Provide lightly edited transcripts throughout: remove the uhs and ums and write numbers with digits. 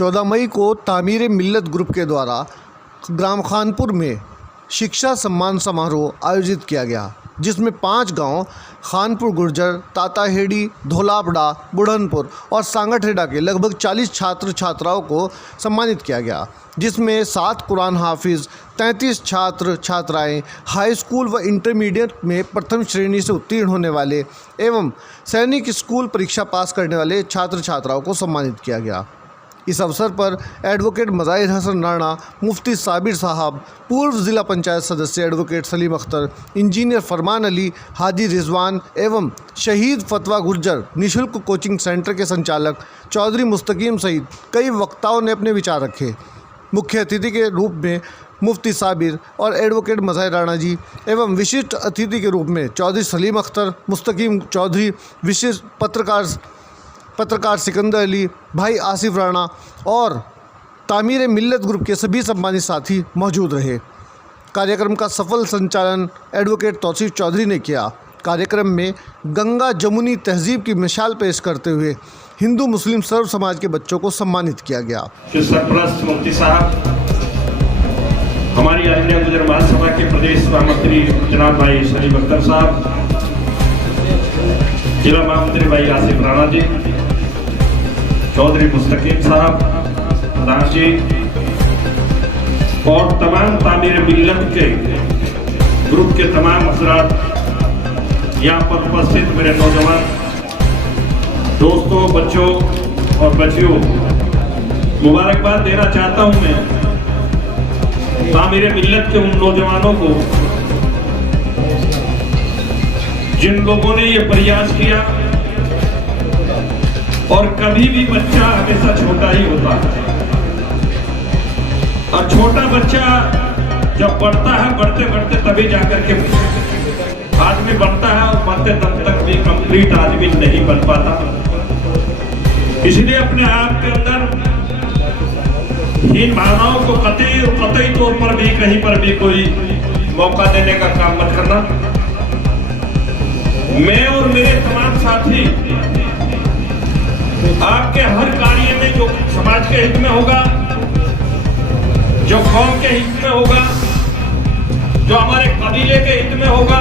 14 मई को तामीर मिल्लत ग्रुप के द्वारा ग्राम खानपुर में शिक्षा सम्मान समारोह आयोजित किया गया, जिसमें 5 गांव खानपुर गुर्जर, ताताहेड़ी, धोलापड़ा, बुढ़नपुर और सांगठेड़ा के लगभग 40 छात्र छात्राओं को सम्मानित किया गया, जिसमें 7 कुरान हाफिज़, 33 छात्र छात्राएं हाई स्कूल व इंटरमीडिएट में प्रथम श्रेणी से उत्तीर्ण होने वाले एवं सैनिक स्कूल परीक्षा पास करने वाले छात्र छात्राओं को सम्मानित किया गया। इस अवसर पर एडवोकेट मज़ाहिर हसन राणा, मुफ्ती साबिर साहब, पूर्व ज़िला पंचायत सदस्य एडवोकेट सलीम अख्तर, इंजीनियर फरमान अली, हाजी रिजवान एवं शहीद फतवा गुर्जर निःशुल्क कोचिंग सेंटर के संचालक चौधरी मुस्तकीम सहित कई वक्ताओं ने अपने विचार रखे। मुख्य अतिथि के रूप में मुफ्ती साबिर और एडवोकेट मज़ाहिर राणा जी एवं विशिष्ट अतिथि के रूप में चौधरी सलीम अख्तर, मुस्तकीम चौधरी, विशिष्ट पत्रकार सिकंदर अली, भाई आसिफ राणा और तामीर मिल्लत ग्रुप के सभी सम्मानित साथी मौजूद रहे। कार्यक्रम का सफल संचालन एडवोकेट तौसीफ चौधरी ने किया। कार्यक्रम में गंगा जमुनी तहजीब की मिसाल पेश करते हुए हिंदू मुस्लिम सर्व समाज के बच्चों को सम्मानित किया गया। सरपरस्त मुफ्ती साहब, हमारी ऑल इंडिया गुर्जर महासभा के प्रदेश महामंत्री जनाब भाई सलीम अख्तर साहब, जिला महामंत्री भाई आसिफ राणा जी, चौधरी मुस्तकीम साहब, प्रधान जी और तमाम तामीर मिल्लत के ग्रुप के तमाम हजरात, यहाँ पर उपस्थित मेरे नौजवान दोस्तों, बच्चों और बच्चियों, मुबारकबाद देना चाहता हूँ मैं तामीर मिल्लत के उन नौजवानों को जिन लोगों ने ये प्रयास किया। और कभी भी बच्चा हमेशा छोटा ही होता है और छोटा बच्चा जब बढ़ता है, बढ़ते बढ़ते तभी जाकर के आदमी बनता है और बढ़ते दम तक भी कंप्लीट आदमी नहीं बन पाता। इसलिए अपने आप के अंदर इन भावनाओं को कतई तौर पर भी कहीं पर भी कोई मौका देने का काम मत करना। मैं और मेरे तमाम साथी आपके हर कार्य में जो समाज के हित में होगा, जो कौम के हित में होगा, जो हमारे कबीले के हित में होगा,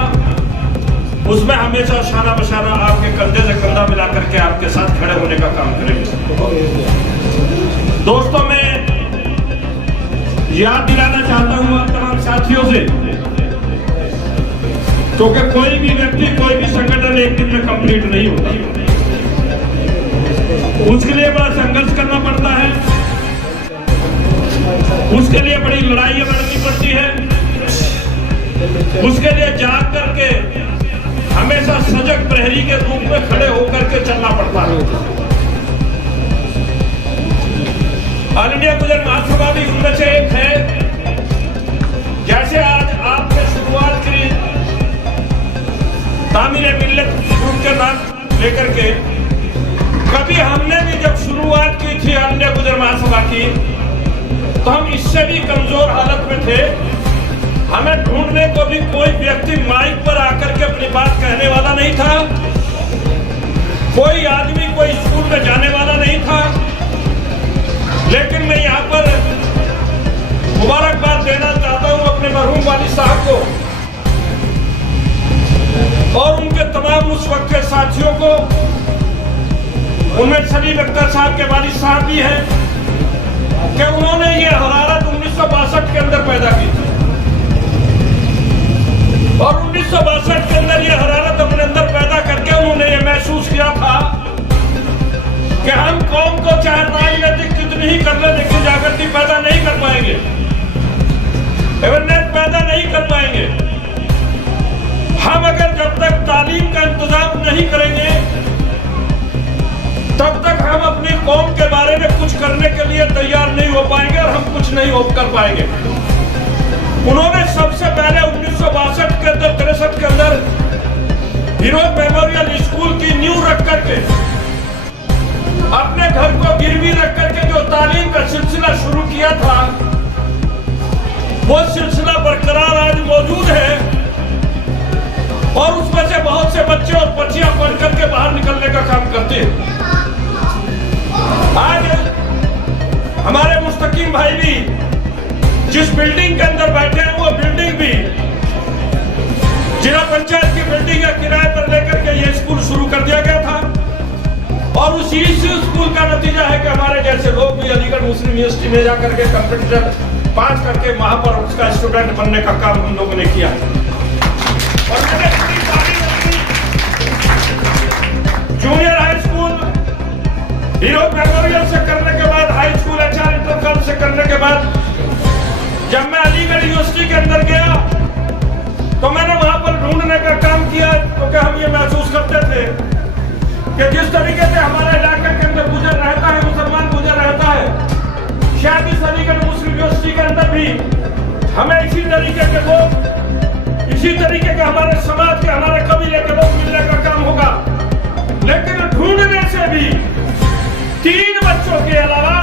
उसमें हमेशा शाना बशाना आपके कंधे से कंधा मिला करके आपके साथ खड़े होने का काम करेंगे। दोस्तों, मैं याद दिलाना चाहता हूं आप तमाम साथियों से, क्योंकि कोई भी व्यक्ति, कोई भी संगठन एक दिन में कंप्लीट नहीं होता। उसके लिए बड़ा संघर्ष करना पड़ता है, उसके लिए बड़ी लड़ाइयां लड़नी पड़ती है, उसके लिए जाग करके हमेशा सजग प्रहरी के रूप में खड़े होकर के चलना पड़ता है। ऑल इंडिया गुर्जर महासभा भी उनमें से एक है। जैसे आज आपने शुरुआत की तामीर मिल्लत ग्रुप के नाम लेकर के, कभी हमने भी जब शुरुआत की थी ऑल इंडिया गुर्जर महासभा की, तो हम इससे भी कमजोर हालत में थे। हमें ढूंढने को भी कोई व्यक्ति माइक पर आकर के अपनी बात कहने वाला नहीं था, कोई आदमी कोई स्कूल में जाने वाला नहीं था। लेकिन मैं यहाँ पर मुबारकबाद देना चाहता हूँ अपने मरहूम वालिद साहब को और उनके तमाम उस वक्त के साथियों को। उनमें सलीम अख्तर साहब के वालिद साहब भी हैं कि उन्होंने ये हरारत 1962 के अंदर पैदा की थी और 1962 के अंदर ये हरारत अपने अंदर पैदा करके उन्होंने ये महसूस किया था कि हम कौम को चाहे राजनीतिक कितनी ही कर ले, लेकिन जागृति पैदा नहीं कर पाएंगे, अवेयरनेस पैदा नहीं कर पाएंगे। हम अगर जब तक तालीम का इंतजाम नहीं करेंगे, तब तक हम अपनी कौम के बारे में कुछ करने के लिए तैयार नहीं हो पाएंगे और हम कुछ नहीं कर पाएंगे। उन्होंने सबसे पहले 1962 के अंदर 63 के अंदर हीरोज मेमोरियल स्कूल की नींव रख करके, अपने घर को गिरवी रख करके जो तालीम का सिलसिला शुरू किया था, वो सिलसिला बरकरार आज मौजूद है और उसमें से बहुत से बच्चे और बच्चियां पढ़ करके बाहर निकलने का काम करते हैं। आज हमारे मुस्तकीम भाई भी जिस बिल्डिंग के अंदर बैठे हैं वो बिल्डिंग भी जिला पंचायत की बिल्डिंग है, किराए पर लेकर के ये स्कूल शुरू कर दिया गया था। और उसी स्कूल का नतीजा है कि हमारे जैसे लोग भी अलीगढ़ मुस्लिम यूनिवर्सिटी में जाकर के कंप्यूटर पास करके वहां पर उसका स्टूडेंट बनने का काम हम लोगों ने किया। और मैंने पूरी तारीफ junior high school hero memorial से करने के बाद, हाई स्कूल HR इंटर से करने के बाद, जब मैं अलीगढ़ यूनिवर्सिटी के अंदर गया तो मैंने वहां पर ढूंढने का काम किया, क्योंकि हम ये महसूस करते थे कि जिस तरीके से हमारे इलाके के अंदर गुजर रहता है, मुसलमान गुजर रहता है, शायद इस अलीगढ़ मुस्लिम यूनिवर्सिटी के अंदर भी हमें इसी तरीके के लोग, इसी तरीके के हमारे समाज के, हमारे कबीले के लोग मिलने का काम होगा। लेकिन ढूंढने से भी 3 बच्चों के अलावा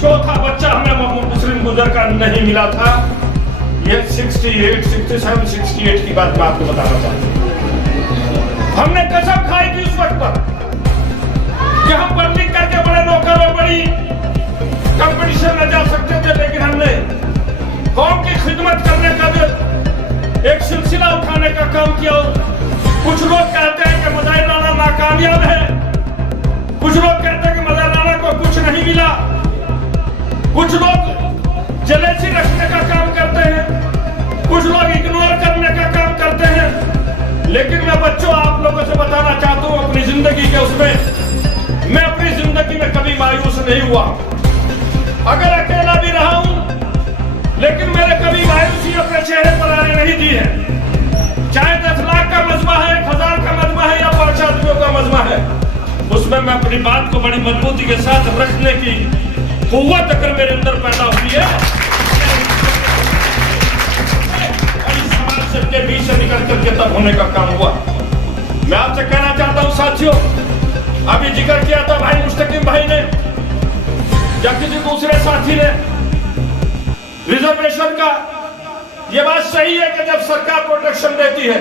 चौथा बच्चा हमें मुस्लिम गुजर का नहीं मिला था। ये 68, 67, 68 की बात मैं आपको बताना चाहता हूं। हमने कसम खाई थी उस वक्त पर कि हम पढ़ लिख करके बड़े नौकर और बड़ी कंपटीशन में जा सकते थे, लेकिन हमने कौम की खिदमत करने का जो एक सिलसिला उठाने का काम किया। कुछ लोग कहते हैं कि मज़ाहिर राना नाकामयाब है, कुछ लोग कहते हैं कि मज़ाहिर राना को कुछ नहीं मिला, कुछ लोग जलेसी रखने का काम करते हैं, कुछ लोग इग्नोर करने का काम करते हैं। लेकिन मैं बच्चों आप लोगों से बताना चाहता हूं, अपनी जिंदगी के उसमें मैं अपनी जिंदगी में कभी मायूस नहीं हुआ। अगर अकेला भी रहा हूं, लेकिन मैंने कभी मायूसी अपने चेहरे पर आने नहीं दी है। चाहे 10 लाख का मजमा है, 1000 का मजमा है या 5 आदमियों का मजमा है, उसमें मैं अपनी बात को बड़ी मजबूती के साथ रखने की कुव्वत अगर मेरे अंदर पैदा हुई है, और इस समाज से के बीच से निकल करके तब होने का काम हुआ। मैं आपसे कहना चाहता हूं साथियों, अभी जिक्र किया था भाई मुस्तकीम भाई ने या किसी दूसरे साथी ने रिजर्वेशन का। यह बात सही है कि जब सरकार प्रोटेक्शन देती है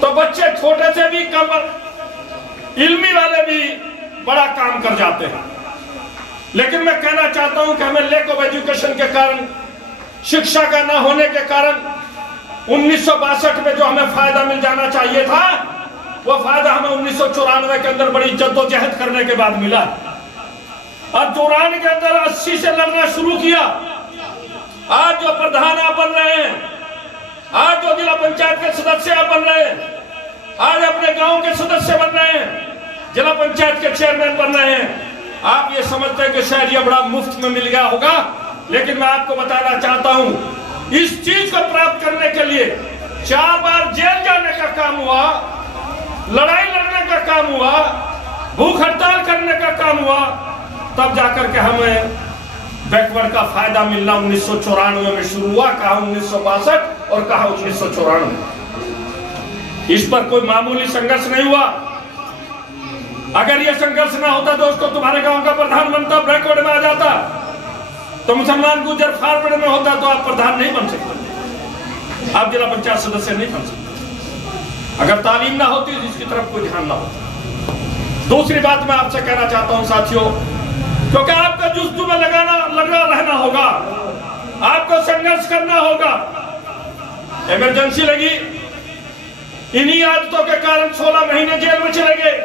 तो बच्चे छोटे से भी कम इल्मी वाले भी बड़ा काम कर जाते हैं। लेकिन मैं कहना चाहता हूं कि हमें लैक ऑफ एजुकेशन के कारण, शिक्षा का ना होने के कारण 1962 में जो हमें फायदा मिल जाना चाहिए था, वो फायदा हमें 1994 के अंदर बड़ी जद्दोजहद करने के बाद मिला। और 94 के अंदर 80 से लड़ना शुरू किया। आज जो प्रधान आप बन रहे हैं, आज जो जिला पंचायत के सदस्य आप बन रहे हैं, आज अपने गांव के सदस्य बन रहे हैं, जिला पंचायत के चेयरमैन बन रहे हैं, आप ये समझते हैं कि शायद ये बड़ा मुफ्त में मिल गया होगा। लेकिन मैं आपको बताना चाहता हूं, इस चीज को प्राप्त करने के लिए 4 बार जेल जाने का काम हुआ, लड़ाई लड़ने का काम हुआ, भूख हड़ताल करने का काम हुआ, तब जाकर के हमें बैकवर्ड का फायदा मिलना 1994 में शुरू हुआ। कहा 1962 और कहा 1994। इस पर कोई मामूली संघर्ष नहीं हुआ। अगर यह संघर्ष ना होता दोस्तों, तुम्हारे गांव का प्रधान बनता, बैकवर्ड में आ जाता, तो मुसलमान गुजर फॉरवर्ड में होता तो आप प्रधान नहीं बन सकते, आप जिला पंचायत सदस्य नहीं बन सकते, अगर तालीम ना होती, जिसकी तरफ कोई ध्यान ना होता। दूसरी बात मैं आपसे कहना चाहता हूं साथियों, क्योंकि आपका जुस्तु में लगा रहना होगा, आपको संघर्ष करना होगा। इमरजेंसी लगी, इन्हीं आदतों के कारण 16 महीने जेल में चले गए।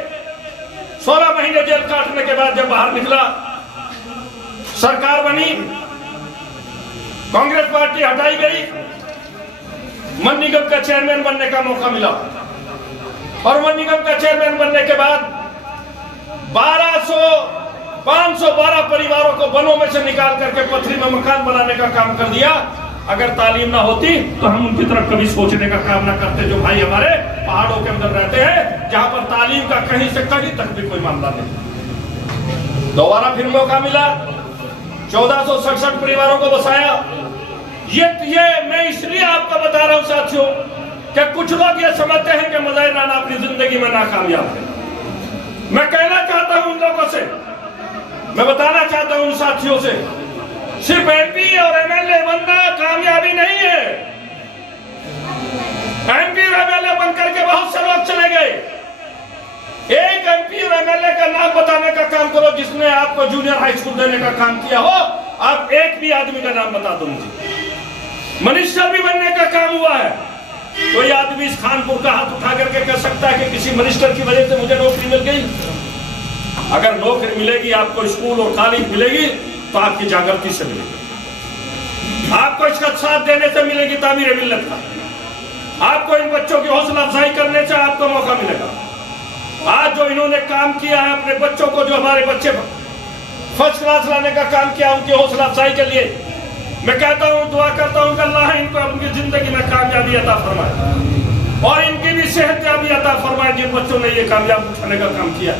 16 महीने जेल काटने के बाद जब बाहर निकला, सरकार बनी, कांग्रेस पार्टी हटाई गई, मन निगम का चेयरमैन बनने का मौका मिला। और मन निगम का चेयरमैन बनने के बाद 512 परिवारों को वनों में से निकाल करके पथरी में मकान बनाने का काम कर दिया। अगर तालीम ना होती तो हम उनकी तरफ कभी सोचने का काम ना करते, जो भाई हमारे पहाड़ों के अंदर रहते हैं, जहां पर तालीम का कहीं से कहीं तक भी कोई मामला नहीं। दोबारा फिर मौका मिला, 1467 परिवारों को बसाया। ये मैं इसलिए आपको बता रहा हूं साथियों कि कुछ लोग ये समझते हैं कि मज़ाहिर राना अपनी जिंदगी में नाकामयाब है। मैं कहना चाहता हूं उन लोगों से, मैं बताना चाहता हूं उन साथियों से, सिर्फ MP और MLA बनना कामयाबी नहीं है। MP और MLA बनकर के बहुत से लोग चले गए, एक एमपी और एमएलए का नाम बताने का काम करो जिसने आपको जूनियर हाई स्कूल देने का काम किया हो। आप एक भी आदमी का नाम बता दो मुझे। मिनिस्टर भी बनने का काम हुआ है। कोई आदमी इस खानपुर का हाथ उठा करके कह सकता है कि किसी मिनिस्टर की वजह से मुझे नौकरी मिल गई? अगर नौकरी मिलेगी, आपको स्कूल और कॉलेज मिलेगी तो आपकी जागृति से मिलेगी, आपको इसका साथ देने से मिलेगी, तामीर मिल्लत का। आपको इन बच्चों की हौसला अफजाई करने से आपको मौका मिलेगा। आज जो इन्होंने काम किया है अपने बच्चों को, जो हमारे बच्चे फर्स्ट क्लास लाने का काम किया, उनकी हौसला अफजाई के लिए मैं कहता हूँ, दुआ करता हूँ कि अल्लाह इनको उनकी जिंदगी में कामयाबी अता फरमाए और इनकी भी सेहतयाबी अता फरमाए जिन बच्चों ने ये कामयाब उठाने का काम किया।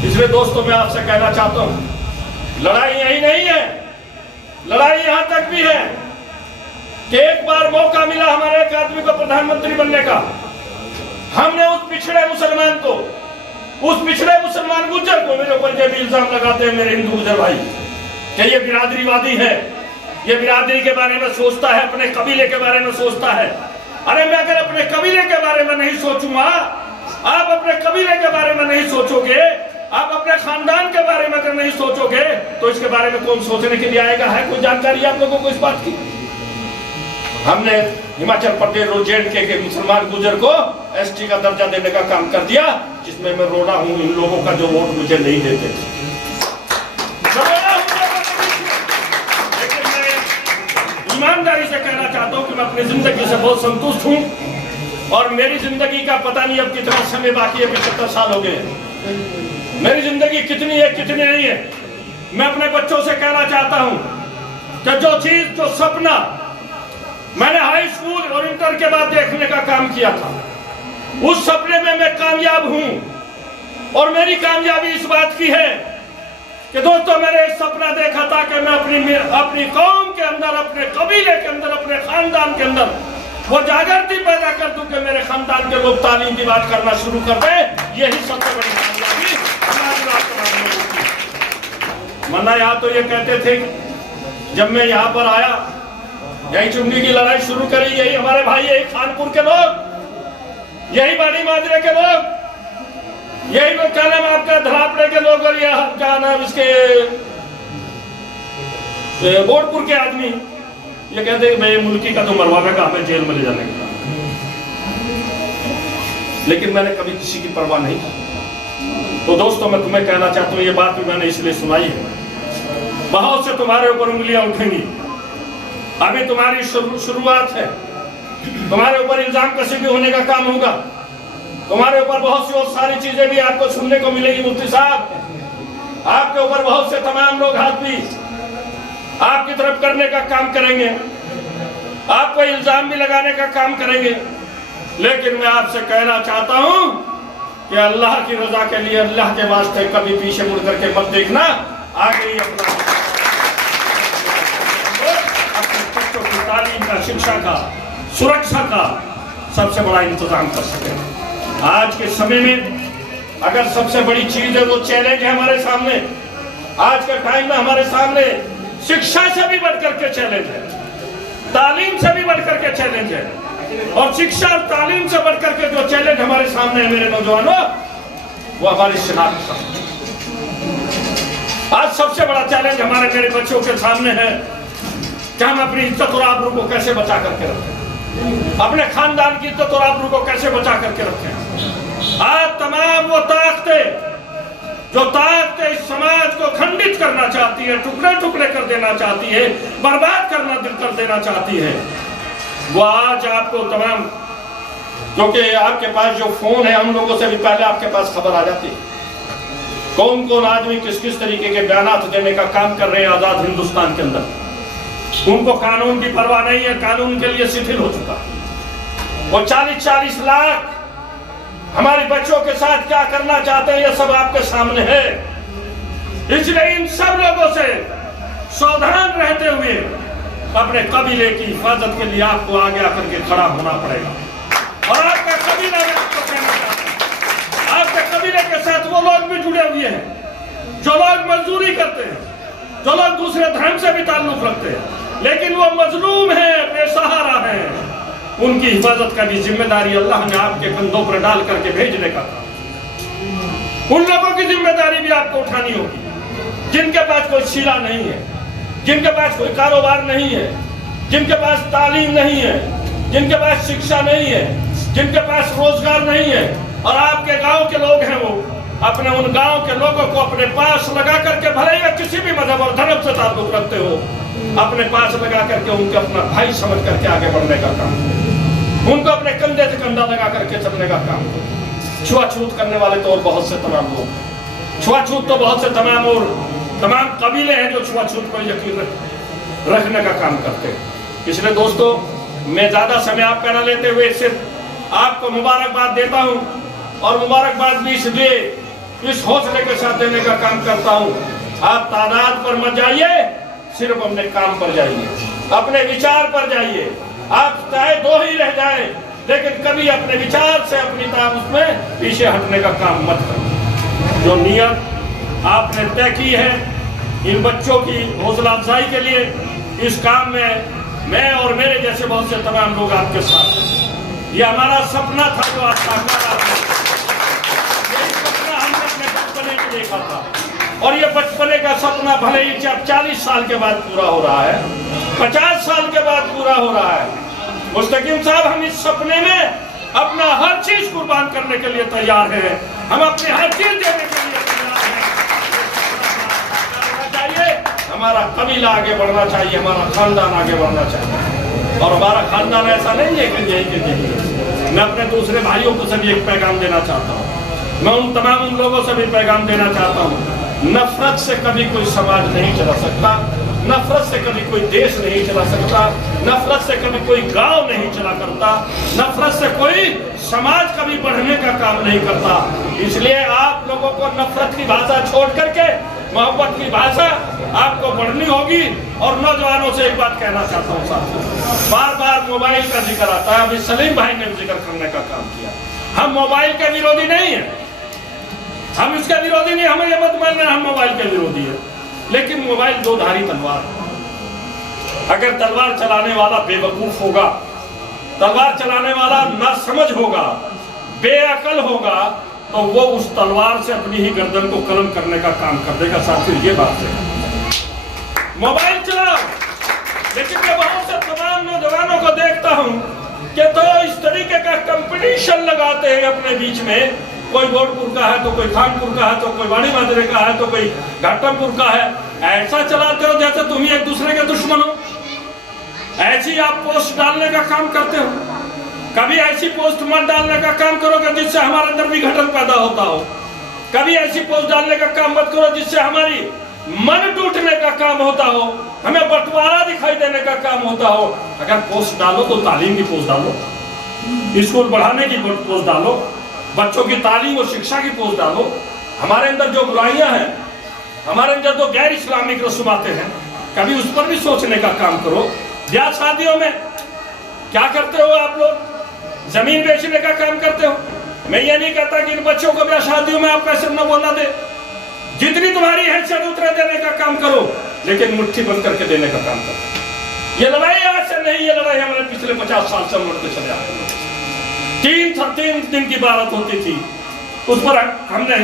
इसलिए दोस्तों मैं आपसे कहना चाहता हूँ, लड़ाई यही नहीं है, लड़ाई यहाँ तक भी है कि एक बार मौका मिला हमारे एक आदमी को प्रधानमंत्री बनने का। हमने उस पिछड़े मुसलमान को, उस पिछड़े मुसलमान गुज्जर को, मेरे ऊपर ये भी इल्जाम लगाते हैं मेरे हिंदू गुज्जर भाई कि ये बिरादरीवादी है, ये बिरादरी के बारे में सोचता है, अपने कबीले के बारे में सोचता है। अरे मैं अगर अपने कबीले के बारे में नहीं सोचूंगा, आप अपने कबीले के बारे में नहीं सोचोगे, आप अपने खानदान के बारे में अगर नहीं सोचोगे तो इसके बारे में कौन सोचने के लिए आएगा? है कोई जानकारी आप लोगों को इस बात की? हमने हिमाचल प्रदेश और जेएंडके के मुसलमान गुजर को एसटी का दर्जा देने का काम कर दिया, जिसमें मैं रोना हूं इन लोगों का जो वोट मुझे नहीं देते। लेकिन मैं ईमानदारी से कहना चाहता हूं कि मैं अपनी जिंदगी से बहुत संतुष्ट हूं और मेरी जिंदगी का पता नहीं अब कितना समय बाकी है। 75 साल हो गए। मेरी जिंदगी कितनी है कितनी नहीं है, मैं अपने बच्चों से कहना चाहता हूं कि जो चीज, जो सपना मैंने हाई स्कूल और इंटर के बाद देखने का काम किया था, उस सपने में मैं कामयाब हूं। और मेरी कामयाबी इस बात की है कि दोस्तों मैंने एक सपना देखा था कि मैं अपनी कौम के अंदर, अपने कबीले के अंदर, अपने खानदान के अंदर वो जागृति पैदा कर दूं कि मेरे खानदान के लोग तालीम की बात करना शुरू कर दे। यही सबसे बड़ी कामयाबी हमारी बात करना। मन्ना यहाँ तो ये कहते थे जब मैं यहाँ पर आया, यही चुंगी की लड़ाई शुरू करी, यही हमारे भाई, यही खानपुर के लोग, यही बाड़ी माजरे के लोग, यही लोग क्या नाम आपका धरापड़े के लोग और यह क्या नाम इसके बोर्डपुर के आदमी ये कहते हैं भाई मुल्की का तो मरवाएगा, हमें जेल में ले जाने का। लेकिन मैंने कभी किसी की परवाह नहीं की। तो दोस्तों मैं तुम्हें कहना चाहता हूँ, ये बात भी मैंने इसलिए सुनाई है, बहुत से तुम्हारे ऊपर उंगलियां उठेंगी। अभी तुम्हारी शुरुआत है, तुम्हारे ऊपर इल्जाम कसी भी होने का काम होगा, तुम्हारे ऊपर बहुत सी और सारी चीजें भी आपको सुनने को मिलेगी। मुफ्ती साहब आपके ऊपर बहुत से तमाम लोग हाथ भी आपकी तरफ करने का काम करेंगे, आपको इल्जाम भी लगाने का काम करेंगे। लेकिन मैं आपसे कहना चाहता हूं कि अल्लाह की रजा के लिए, अल्लाह के वास्ते कभी पीछे मुड़ करके मत देखना, आगे ही अपना बच्चों की तालीम का, शिक्षा का, सुरक्षा का सबसे बड़ा इंतजाम कर सके। आज के समय में अगर सबसे बड़ी चीज है, वो चैलेंज है हमारे सामने, आज के टाइम में हमारे सामने शिक्षा से भी बढ़कर के चैलेंज है, तालीम से भी बढ़कर के चैलेंज है। और शिक्षा और तालीम से बढ़कर के जो चैलेंज हमारे सामने है मेरे नौजवानों, वो हमारी शिनाख्त का। आज सबसे बड़ा चैलेंज हमारे मेरे बच्चों के सामने है कि हम अपनी इज्जत और आबरू को कैसे बचा करके रखें, अपने खानदान की इज्जत और आबरू को कैसे बचा करके रखें। आज तमाम वो ताकतें जो ताकतें इस समाज को खंडित करना चाहती है, टुकड़े टुकड़े कर देना चाहती है, बर्बाद कर देना चाहती है, वो आज आपको तमाम, क्योंकि आपके पास जो फोन है, हम लोगों से भी पहले आपके पास खबर आ जाती है कौन कौन आदमी किस किस तरीके के बयानात देने का काम कर रहे हैं आजाद हिंदुस्तान के अंदर। उनको कानून की परवाह नहीं है, कानून के लिए शिथिल हो चुका। वो 40-40 लाख हमारे बच्चों के साथ क्या करना चाहते हैं, ये सब आपके सामने है। इसलिए इन सब लोगों से सावधान रहते हुए अपने कबीले की हिफाजत के लिए आपको आगे आकर के खड़ा होना पड़ेगा। और आपका कबीला में आपको कहना चाहता हूं, आपके कबीले के साथ वो लोग भी जुड़े हुए हैं जो लोग मजदूरी करते हैं, जो लोग दूसरे धर्म से भी ताल्लुक रखते हैं, लेकिन वो मजलूम है, बेसहारा है। उनकी हिफाजत का भी जिम्मेदारी अल्लाह ने आपके कंधों पर डाल करके भेजने का था। उन लोगों की जिम्मेदारी भी आपको उठानी होगी जिनके पास कोई शीला नहीं है, जिनके पास कोई कारोबार नहीं है, जिनके पास तालीम नहीं है, जिनके पास शिक्षा नहीं है, जिनके पास रोजगार नहीं है, और आपके गांव के लोग हैं, वो अपने उन गांव के लोगों को अपने पास लगा करके, भले ही किसी भी मजहब और धर्म से ताल्लुक रखते हो, अपने पास लगा करके उनके अपना भाई समझ करके आगे बढ़ने का काम, उनको अपने कंधे से कंधा लगा करके चलने का काम। छुआछूत करने वाले तो और बहुत से तमाम लोग, छुआछूत तो बहुत से तमाम कबीले हैं जो छुआछूत पर यकीन रखने का काम करते हैं। इसलिए दोस्तों, मैं ज्यादा समय आपका न लेते हुए सिर्फ आपको मुबारकबाद देता हूं, और मुबारकबाद भी इसलिए इस हौसले के साथ देने का काम करता हूं। आप तादाद पर मत जाइए, सिर्फ अपने काम पर जाइए, अपने विचार पर जाइए। आप चाहे 2 ही रह जाए, लेकिन कभी अपने विचार से अपनी उसमें पीछे हटने का काम मत करो। जो नियत आपने तय की है इन बच्चों की हौसला अफजाई के लिए, इस काम में मैं और मेरे जैसे बहुत से तमाम लोग आपके साथ हैं। ये हमारा सपना था जो आज साकार हुआ। यही सपना हमने अपने बचपने में देखा था, और ये बचपने का सपना भले ही 40 साल के बाद पूरा हो रहा है, 50 साल के बाद पूरा हो रहा है। मुस्तकीम साहब, हम इस सपने में अपना हर चीज कुर्बान करने के लिए तैयार हैं। हम अपनी हर चीज देने के लिए तैयार हैं। चाहिए हमारा कबीला आगे बढ़ना चाहिए, हमारा खानदान आगे बढ़ना चाहिए, और हमारा खानदान ऐसा नहीं है कि यही। मैं अपने दूसरे भाइयों को सभी एक पैगाम देना चाहता हूँ। मैं उन तमाम लोगों से भी पैगाम देना चाहता हूँ, नफरत से कभी कोई समाज नहीं चला सकता, नफरत से कभी कोई देश नहीं चला सकता, नफरत से कभी कोई गांव नहीं चला करता, नफरत से कोई समाज कभी बढ़ने का काम नहीं करता। इसलिए आप लोगों को नफरत की भाषा छोड़ करके मोहब्बत की भाषा आपको बढ़नी होगी। और नौजवानों से एक बात कहना चाहता हूँ साथियों, बार बार मोबाइल का जिक्र आता है, अभी सलीम भाई ने जिक्र करने का काम किया। हम मोबाइल के विरोधी नहीं है, हम इसके विरोधी नहीं, हमें ये मत मानना हम मोबाइल के विरोधी है, लेकिन मोबाइल 2 धारी तलवार है। अगर तलवार चलाने वाला बेवकूफ होगा, तलवार चलाने वाला नासमझ होगा, बेअकल होगा, तो वो उस तलवार से अपनी ही गर्दन को कलम करने का काम कर देगा। साथियों, ये बात है। मोबाइल चलाओ, लेकिन मैं बहुत से तमाम नौजवानों को देखता हूं कि तो इस तरीके का कंपटीशन लगाते हैं अपने बीच में, कोई बोधपुर का है तो कोई खानपुर का है तो कोई वाणी माजरे का है तो कोई घाटमपुर का है। ऐसा चलाते हो जैसे तुम ही एक दूसरे के दुश्मन हो। ऐसी आप पोस्ट डालने का काम करते हो। कभी ऐसी पोस्ट मत डालने का काम करोगे जिससे हमारे अंदर विघटन पैदा होता हो। कभी ऐसी पोस्ट डालने का काम मत करो जिससे हमारी मन टूटने का काम होता हो, हमें बंटवारा दिखाई देने का काम होता हो। अगर पोस्ट डालो तो तालीम की पोस्ट डालो, स्कूल बढ़ाने की पोस्ट डालो, बच्चों की तालीम और शिक्षा की पोस्ट डालो। हमारे अंदर जो बुराइयां हैं, हमारे अंदर जो गैर इस्लामिक रस्माते हैं, कभी उस पर भी सोचने का काम करो। ब्याह शादियों में क्या करते हो आप लोग? जमीन बेचने का काम करते हो। मैं ये नहीं कहता कि इन बच्चों को ब्याह शादियों में आप पैसे न बोलना दे, जितनी तुम्हारी हैसियत उतरे देने का काम करो, लेकिन मुट्ठी बंद करके देने का काम करो। ये लड़ाई आज से नहीं, ये लड़ाई हमारे पिछले 50 साल से लड़ते चले आते हैं। 3 दिन की बारात होती थी, उस पर हमने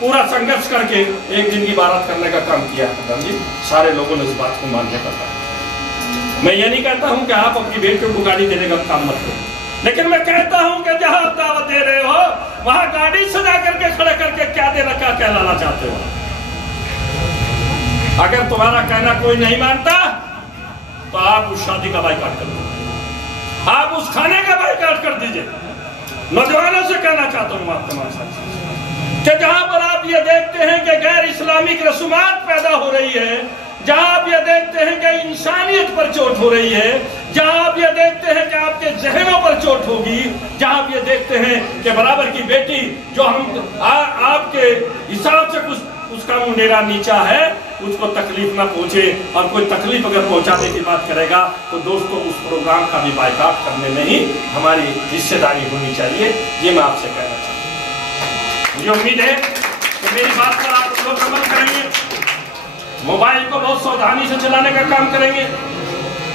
पूरा संघर्ष करके 1 दिन की बारात करने का काम किया जी। सारे लोगों ने इस बात को मानने का काम। मैं ये नहीं कहता हूं कि आप अपनी बेटियों को गाड़ी देने का काम मत करो, लेकिन मैं कहता हूं कि जहां आप दावत दे रहे हो वहां गाड़ी सजा करके खड़े करके क्या देना, क्या कहलाना चाहते हो। अगर तुम्हारा कहना कोई नहीं मानता तो आप उस शादी का बाइकाट कर दीजिए, आप उस खाने का बाइकाट कर दीजिए। नौजवानों से कहना चाहता हूं आप तमाम साथी कि जहां पर आप ये देखते हैं कि गैर इस्लामिक रसूमात पैदा हो रही है, जहां आप ये देखते हैं कि इंसानियत पर चोट हो रही है, जहां आप ये देखते हैं कि आपके जहनों पर चोट होगी, जहां आप ये देखते हैं कि बराबर की बेटी जो हम आपके हिसाब से कुछ उसका मुंडेरा नीचा है, उसको तकलीफ ना पहुंचे, और कोई तकलीफ अगर पहुंचाने की बात करेगा तो दोस्तों उस प्रोग्राम का भी बाइकाट करने में ही हमारी हिस्सेदारी होनी चाहिए। ये मैं आपसे कहना चाहता हूँ। मुझे उम्मीद है कि मेरी बात पर आप लोग अमल करेंगे, मोबाइल को बहुत सावधानी से चलाने का काम करेंगे,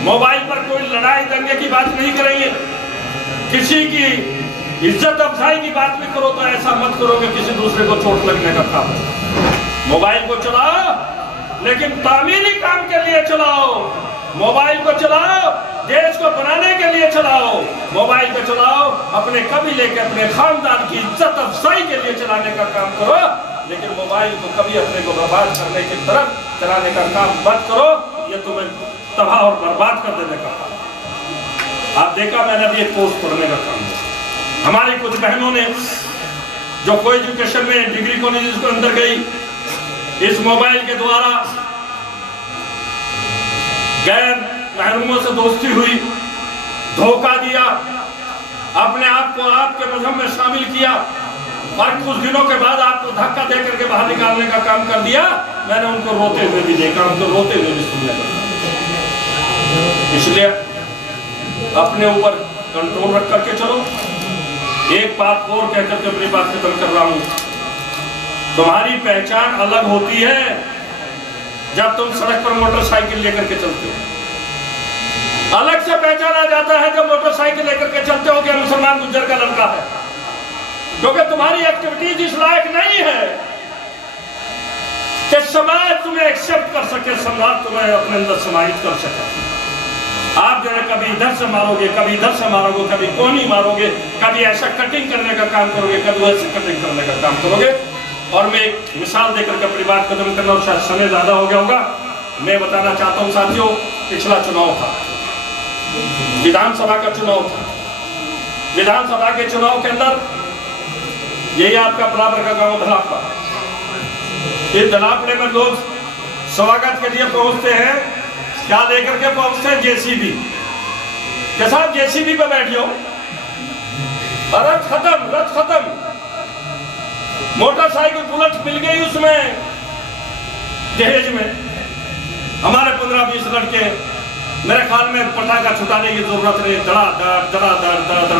मोबाइल पर कोई लड़ाई दंगे की बात नहीं करेंगे, किसी की इज्जत अफजाई की बात भी करो तो ऐसा मत करो कि किसी दूसरे को चोट लगने का काम हो। मोबाइल को चलाओ लेकिन तामीली काम के लिए चलाओ। मोबाइल को चलाओ देश को बनाने के लिए चलाओ। मोबाइल को चलाओ अपने कबीले के अपने खानदान की इज्जत अफजाई के लिए चलाने का काम करो, लेकिन मोबाइल को कभी अपने को बर्बाद करने की तरफ चलाने का काम मत करो। ये तुम्हें तबाह और बर्बाद कर देने का काम। आप देखा मैंने अभी एक पोस्ट पढ़ने का काम किया। हमारी कुछ बहनों ने जो को एजुकेशन में डिग्री कॉलेज के अंदर गई, इस मोबाइल के द्वारा गैर महरूमों से दोस्ती हुई, धोखा दिया, अपने आप को आपके मजहब में शामिल किया और कुछ दिनों के बाद आपको धक्का दे करके बाहर निकालने का काम कर दिया। मैंने उनको रोते हुए भी देखा, उनको रोते हुए भी सुनने लगा। इसलिए अपने ऊपर कंट्रोल रख करके चलो। एक बात और कहकर के अपनी बात खत्म कर रहा हूं, तुम्हारी पहचान अलग होती है जब तुम सड़क पर मोटरसाइकिल लेकर के चलते हो। अलग से पहचाना जाता है जब मोटरसाइकिल लेकर के चलते हो कि मुसलमान गुज्जर का लड़का है, क्योंकि तुम्हारी एक्टिविटीज इस लायक नहीं है कि समाज तुम्हें एक्सेप्ट कर सके, समाज तुम्हें अपने अंदर समाहित कर सके। आप जो है कभी इधर से मारोगे, कभी इधर से मारोगे, कभी कोनी मारोगे, कभी ऐसा कटिंग करने का काम करोगे, कभी ऐसे कटिंग करने का काम करोगे। और मैं एक मिसाल देकर के अपनी बात खत्म करना, और शायद समय ज्यादा हो गया होगा। मैं बताना चाहता हूँ साथियों, पिछला चुनाव था, विधानसभा का चुनाव था। विधानसभा के चुनाव के अंदर यही आपका बराबर का गांव धलापड़ा। इस धलापड़े में लोग स्वागत के लिए पहुंचते हैं, क्या लेकर के पहुंचते हैं? जेसीबी के साथ। जेसीबी पे बैठ जाओ, रथ खत्म, रथ खत्म। मोटरसाइकिल बुलेट मिल गई उसमें दहेज में। हमारे 15-20 लड़के, मेरे ख्याल में पटाखा छुटाने की जरूरत नहीं, दड़ा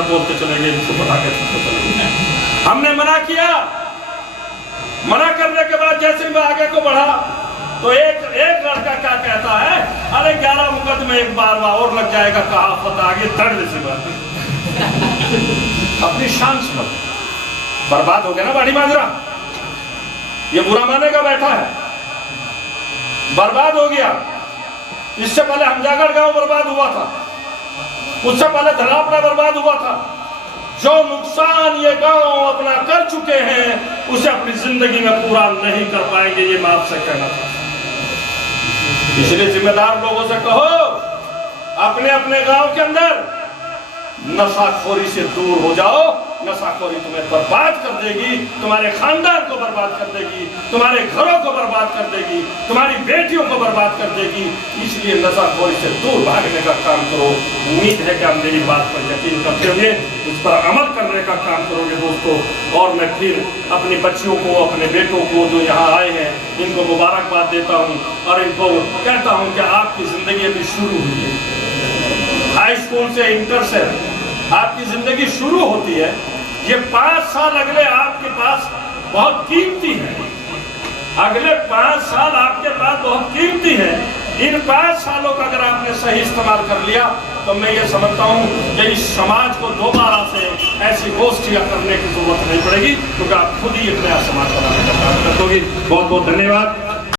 बोलते चले गए, पटाखे छुटते चले गए। हमने मना किया। मना करने के बाद जैसे मैं आगे को बढ़ा तो एक लड़का क्या कहता है, अरे 11 मुकदमे एक बार और लग जाएगा, कहावत आगे दर्द से बात। अपनी शान से बर्बाद हो गया ना बाड़ी माजरा। ये बुरा मानेगा बैठा है, बर्बाद हो गया। इससे पहले हमजागढ़ गांव बर्बाद हुआ था, उससे पहले धलापड़ा बर्बाद हुआ था। जो नुकसान ये गांव अपना कर चुके हैं उसे अपनी जिंदगी में पूरा नहीं कर पाएंगे, ये मैं आपसे कहना था। इसलिए जिम्मेदार लोगों से कहो, अपने अपने गांव के अंदर नशाखोरी से दूर हो जाओ। नशाखोरी तुम्हें बर्बाद कर देगी, तुम्हारे खानदान को बर्बाद कर देगी, तुम्हारे घरों को बर्बाद कर देगी, तुम्हारी बेटियों को बर्बाद कर देगी। इसलिए नशाखोरी से दूर भागने का काम करो। उम्मीद है कि आप मेरी बात पर यकीन करते होंगे, उस पर अमल करने का काम करोगे दोस्तों। और मैं फिर अपनी बच्चियों को, अपने बेटों को जो यहाँ आए हैं, इनको मुबारकबाद देता हूँ और इनको कहता हूँ कि आपकी जिंदगी अभी शुरू हुई है। हाई स्कूल से, इंटर से आपकी जिंदगी शुरू होती है। ये 5 साल अगले आपके पास बहुत कीमती है। अगले 5 साल आपके पास बहुत कीमती है। इन 5 सालों का अगर आपने सही इस्तेमाल कर लिया तो मैं ये समझता हूँ कि इस समाज को दोबारा से ऐसी गोष्ठियाँ करने की जरूरत नहीं पड़ेगी, क्योंकि आप खुद ही एक नया समाज बनाने का काम कर दोगे। बहुत बहुत धन्यवाद।